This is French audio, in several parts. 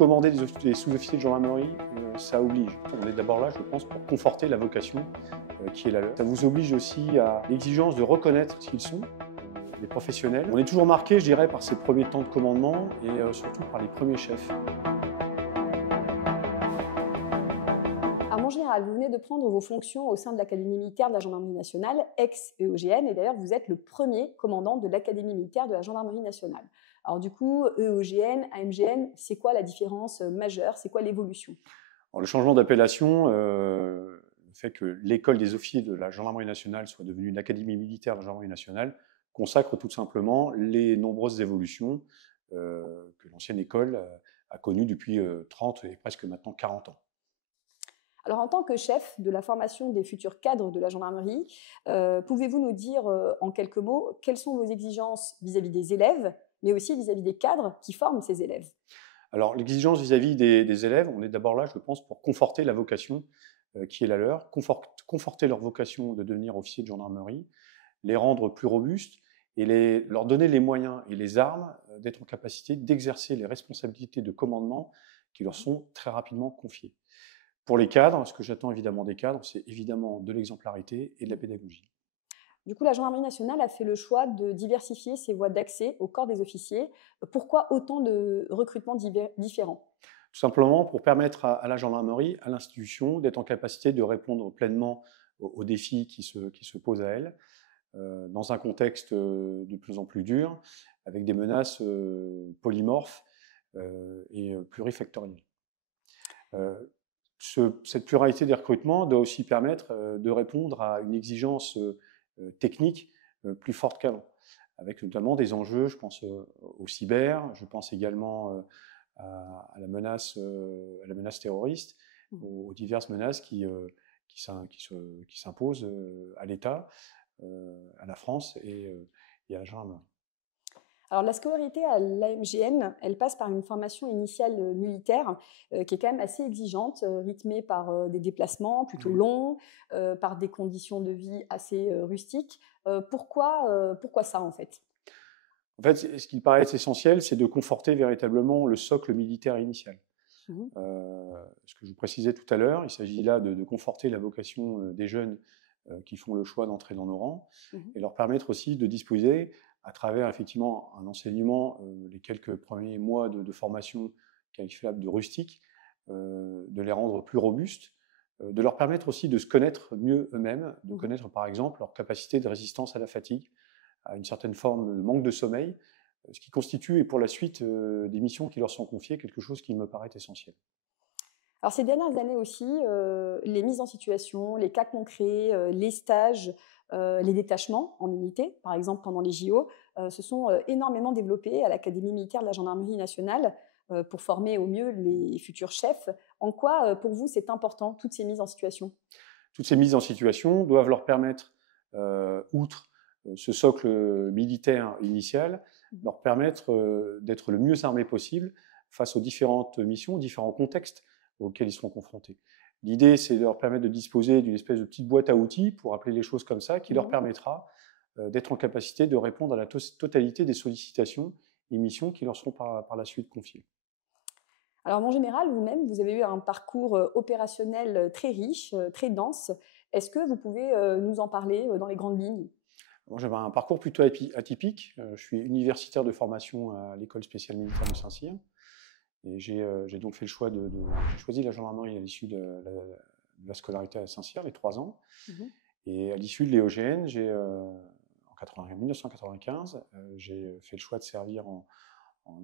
Commander des sous-officiers de gendarmerie, ça oblige. On est d'abord là, je pense, pour conforter la vocation qui est la leur. Ça vous oblige aussi à l'exigence de reconnaître ce qu'ils sont, des professionnels. On est toujours marqué, je dirais, par ces premiers temps de commandement et surtout par les premiers chefs. Alors, mon général, vous venez de prendre vos fonctions au sein de l'Académie militaire de la Gendarmerie nationale, ex-EOGN, et d'ailleurs vous êtes le premier commandant de l'Académie militaire de la Gendarmerie nationale. Alors du coup, EOGN, AMGN, c'est quoi la différence majeure? C'est quoi l'évolution? Le changement d'appellation, le fait que l'école des officiers de la Gendarmerie nationale soit devenue l'Académie militaire de la Gendarmerie nationale, consacre tout simplement les nombreuses évolutions que l'ancienne école a connues depuis 30 et presque maintenant 40 ans. Alors, en tant que chef de la formation des futurs cadres de la gendarmerie, pouvez-vous nous dire en quelques mots quelles sont vos exigences vis-à-vis des élèves, mais aussi vis-à-vis des cadres qui forment ces élèves? Alors, l'exigence vis-à-vis des élèves, on est d'abord là, je pense, pour conforter la vocation qui est la leur, conforter leur vocation de devenir officier de gendarmerie, les rendre plus robustes et leur donner les moyens et les armes d'être en capacité d'exercer les responsabilités de commandement qui leur sont très rapidement confiées. Pour les cadres, ce que j'attends évidemment des cadres, c'est évidemment de l'exemplarité et de la pédagogie. Du coup, la gendarmerie nationale a fait le choix de diversifier ses voies d'accès au corps des officiers. Pourquoi autant de recrutements différents? Tout simplement pour permettre à la gendarmerie, à l'institution, d'être en capacité de répondre pleinement aux défis qui se posent à elle, dans un contexte de plus en plus dur, avec des menaces polymorphes et plurifactorielles. Cette pluralité des recrutements doit aussi permettre de répondre à une exigence technique plus forte qu'avant, avec notamment des enjeux, je pense au cyber, je pense également à la menace terroriste, aux diverses menaces qui s'imposent à l'État, à la France et à la gendarmerie. Alors, la scolarité à l'AMGN, elle passe par une formation initiale militaire qui est quand même assez exigeante, rythmée par des déplacements plutôt longs, par des conditions de vie assez rustiques. Pourquoi ça, en fait? En fait, ce qui me paraît être essentiel, c'est de conforter véritablement le socle militaire initial. Mhm. Ce que je vous précisais tout à l'heure, il s'agit là de conforter la vocation des jeunes qui font le choix d'entrer dans nos rangs Mhm. et leur permettre aussi de disposer, à travers effectivement un enseignement, les quelques premiers mois de formation qualifiable de rustique, de les rendre plus robustes, de leur permettre aussi de se connaître mieux eux-mêmes, de connaître par exemple leur capacité de résistance à la fatigue, à une certaine forme de manque de sommeil, ce qui constitue, et pour la suite des missions qui leur sont confiées, quelque chose qui me paraît essentiel. Alors, ces dernières années aussi, les mises en situation, les cas concrets, les stages, les détachements en unité, par exemple pendant les JO, se sont énormément développés à l'Académie militaire de la Gendarmerie nationale pour former au mieux les futurs chefs. En quoi, pour vous, c'est important, toutes ces mises en situation? Toutes ces mises en situation doivent leur permettre, outre ce socle militaire initial, leur permettre d'être le mieux armés possible face aux différentes missions, aux différents contextes auxquels ils seront confrontés. L'idée, c'est de leur permettre de disposer d'une espèce de petite boîte à outils, pour appeler les choses comme ça, qui leur permettra d'être en capacité de répondre à la totalité des sollicitations et missions qui leur seront par la suite confiées. Alors, en général, vous-même, vous avez eu un parcours opérationnel très riche, très dense. Est-ce que vous pouvez nous en parler dans les grandes lignes? Moi, j'avais un parcours plutôt atypique. Je suis universitaire de formation à l'École spéciale militaire de Saint-Cyr. Et j'ai donc fait le choix j'ai choisi la gendarmerie à l'issue de la scolarité à Saint-Cyr, les 3 ans. Mhm. Et à l'issue de l'EOGN, en 1995, j'ai fait le choix de servir en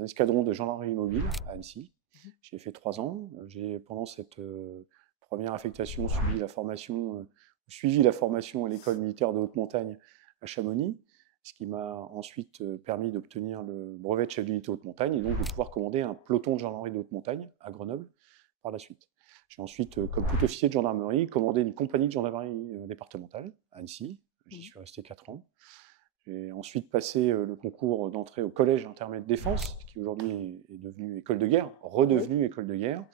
escadron de gendarmerie mobile à Annecy. J'ai fait 3 ans. J'ai, pendant cette première affectation, suivi la formation à l'école militaire de haute montagne à Chamonix, ce qui m'a ensuite permis d'obtenir le brevet de chef d'unité haute montagne et donc de pouvoir commander un peloton de gendarmerie de haute montagne à Grenoble par la suite. J'ai ensuite, comme tout officier de gendarmerie, commandé une compagnie de gendarmerie départementale à Annecy. J'y suis resté 4 ans. J'ai ensuite passé le concours d'entrée au collège intermédiaire de défense, qui aujourd'hui est devenu école de guerre, redevenue école de guerre,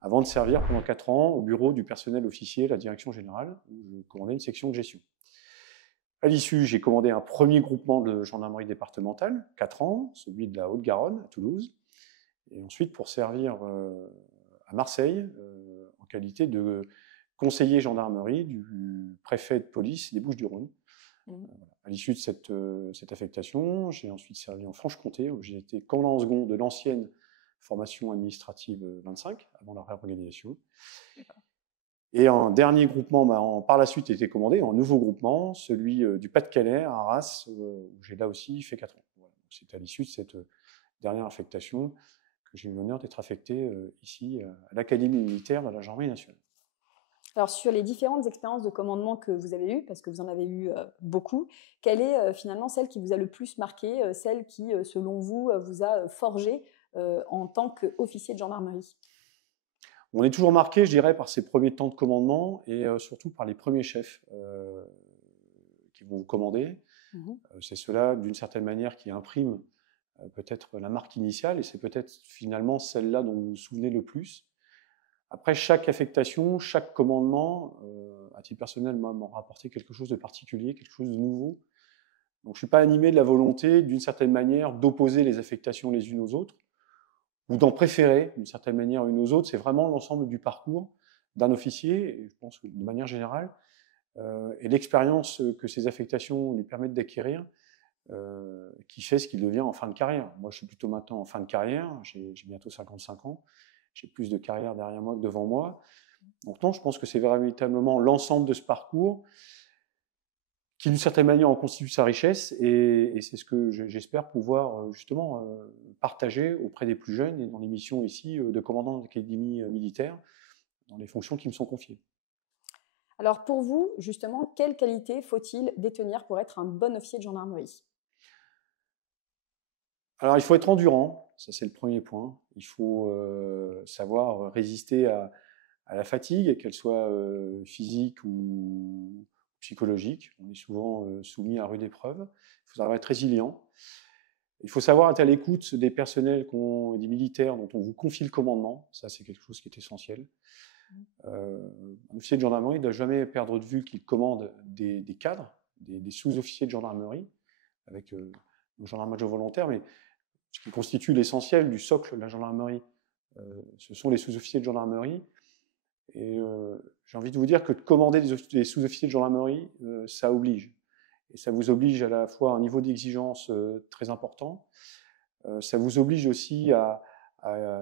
avant de servir pendant 4 ans au bureau du personnel officier, la direction générale, où je commandais une section de gestion. À l'issue, j'ai commandé un premier groupement de gendarmerie départementale, 4 ans, celui de la Haute-Garonne, à Toulouse. et ensuite pour servir à Marseille en qualité de conseiller gendarmerie du préfet de police des Bouches-du-Rhône. À l'issue de cette affectation, j'ai ensuite servi en Franche-Comté, où j'ai été commandant second de l'ancienne formation administrative 25, avant la réorganisation. Et un dernier groupement m'a par la suite été commandé, un nouveau groupement, celui du Pas-de-Calais, à Arras, où j'ai là aussi fait 4 ans. Voilà. C'est à l'issue de cette dernière affectation que j'ai eu l'honneur d'être affecté ici à l'Académie militaire de la Gendarmerie nationale. Alors, sur les différentes expériences de commandement que vous avez eues, parce que vous en avez eu beaucoup, quelle est finalement celle qui vous a le plus marqué, celle qui, selon vous, vous a forgé en tant qu'officier de gendarmerie? On est toujours marqué, je dirais, par ces premiers temps de commandement et surtout par les premiers chefs qui vont vous commander. C'est ceux-là, d'une certaine manière, qui impriment peut-être la marque initiale et c'est peut-être finalement celle-là dont vous vous souvenez le plus. Après, chaque affectation, chaque commandement, à titre personnel, m'a rapporté quelque chose de particulier, quelque chose de nouveau. Donc, je ne suis pas animé de la volonté, d'une certaine manière, d'opposer les affectations les unes aux autres, ou d'en préférer, d'une certaine manière, une aux autres. C'est vraiment l'ensemble du parcours d'un officier, et je pense que de manière générale, et l'expérience que ces affectations lui permettent d'acquérir, qui fait ce qu'il devient en fin de carrière. Moi, je suis plutôt maintenant en fin de carrière, j'ai bientôt 55 ans, j'ai plus de carrière derrière moi que devant moi. Donc non, je pense que c'est véritablement l'ensemble de ce parcours qui, d'une certaine manière, en constitue sa richesse, et c'est ce que j'espère pouvoir justement partager auprès des plus jeunes et dans les missions ici de commandant d'académie militaire, dans les fonctions qui me sont confiées. Alors, pour vous, justement, quelle qualité faut-il détenir pour être un bon officier de gendarmerie? Alors, il faut être endurant, ça c'est le premier point. Il faut savoir résister à la fatigue, qu'elle soit physique ou psychologique. On est souvent soumis à rude épreuve. Il faut savoir être résilient. Il faut savoir être à l'écoute des personnels, des militaires dont on vous confie le commandement. Ça, c'est quelque chose qui est essentiel. Un officier de gendarmerie ne doit jamais perdre de vue qu'il commande des cadres, des sous-officiers de gendarmerie, avec le gendarme major volontaire, mais ce qui constitue l'essentiel du socle de la gendarmerie, ce sont les sous-officiers de gendarmerie. Et j'ai envie de vous dire que de commander des sous-officiers de gendarmerie, ça oblige. Et ça vous oblige à la fois à un niveau d'exigence très important, ça vous oblige aussi à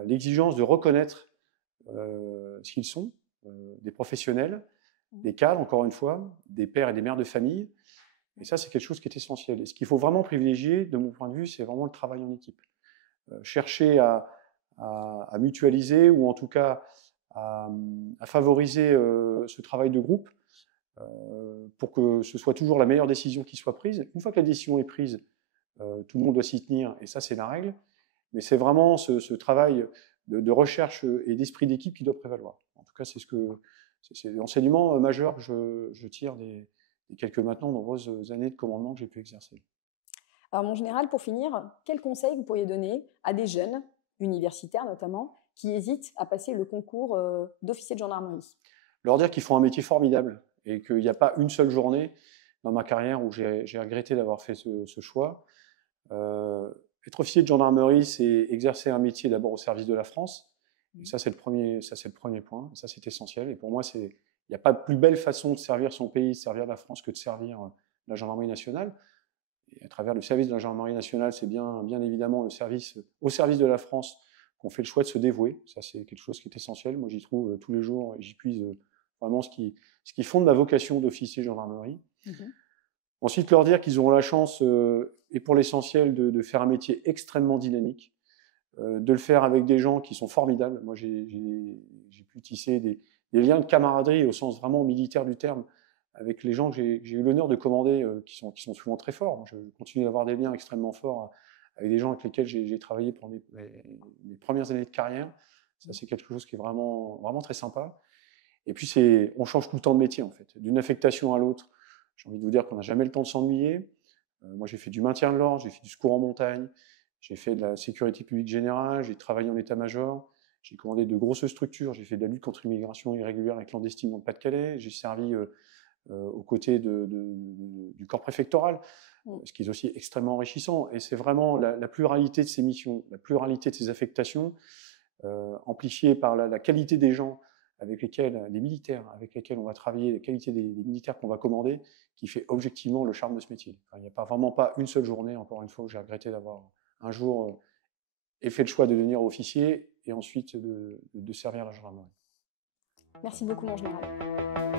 l'exigence de reconnaître ce qu'ils sont, des professionnels, des cadres, encore une fois, des pères et des mères de famille. Et ça, c'est quelque chose qui est essentiel. Et ce qu'il faut vraiment privilégier, de mon point de vue, c'est vraiment le travail en équipe. Chercher à mutualiser ou en tout cas à favoriser ce travail de groupe pour que ce soit toujours la meilleure décision qui soit prise. Une fois que la décision est prise, tout le monde doit s'y tenir et ça, c'est la règle. Mais c'est vraiment ce travail de recherche et d'esprit d'équipe qui doit prévaloir. En tout cas, c'est l'enseignement majeur que je tire des quelques maintenant nombreuses années de commandement que j'ai pu exercer. Alors, mon général, pour finir, quels conseils vous pourriez donner à des jeunes, universitaires notamment, qui hésitent à passer le concours d'officier de gendarmerie? Leur dire qu'ils font un métier formidable et qu'il n'y a pas une seule journée dans ma carrière où j'ai regretté d'avoir fait ce choix. Être officier de gendarmerie, c'est exercer un métier d'abord au service de la France. Et ça, c'est le premier point. Et ça, c'est essentiel. Et pour moi, il n'y a pas de plus belle façon de servir son pays, de servir la France, que de servir la gendarmerie nationale. Et à travers le service de la gendarmerie nationale, c'est bien évidemment au service de la France qu'on fait le choix de se dévouer. Ça, c'est quelque chose qui est essentiel. Moi, j'y trouve tous les jours, et j'y puise vraiment ce qui fonde ma vocation d'officier de gendarmerie. Ensuite, leur dire qu'ils auront la chance, et pour l'essentiel, de faire un métier extrêmement dynamique, de le faire avec des gens qui sont formidables. Moi, j'ai pu tisser des liens de camaraderie au sens vraiment militaire du terme avec les gens que j'ai eu l'honneur de commander, qui sont souvent très forts. Moi, je continue d'avoir des liens extrêmement forts avec des gens avec lesquels j'ai travaillé pendant mes premières années de carrière. Ça, c'est quelque chose qui est vraiment, vraiment très sympa. Et puis, on change tout le temps de métier, en fait. D'une affectation à l'autre, j'ai envie de vous dire qu'on n'a jamais le temps de s'ennuyer. Moi, j'ai fait du maintien de l'ordre, j'ai fait du secours en montagne, j'ai fait de la sécurité publique générale, j'ai travaillé en état-major, j'ai commandé de grosses structures, j'ai fait de la lutte contre l'immigration irrégulière et clandestine dans le Pas-de-Calais, j'ai servi aux côtés du corps préfectoral, ce qui est aussi extrêmement enrichissant. Et c'est vraiment la pluralité de ces missions, la pluralité de ces affectations, amplifiée par la qualité des gens avec lesquels, les militaires avec lesquels on va travailler, la qualité des militaires qu'on va commander, qui fait objectivement le charme de ce métier. Enfin, il n'y a vraiment pas une seule journée, encore une fois, où j'ai regretté d'avoir un jour fait le choix de devenir officier et ensuite de servir la gendarmerie. Merci beaucoup, mon général.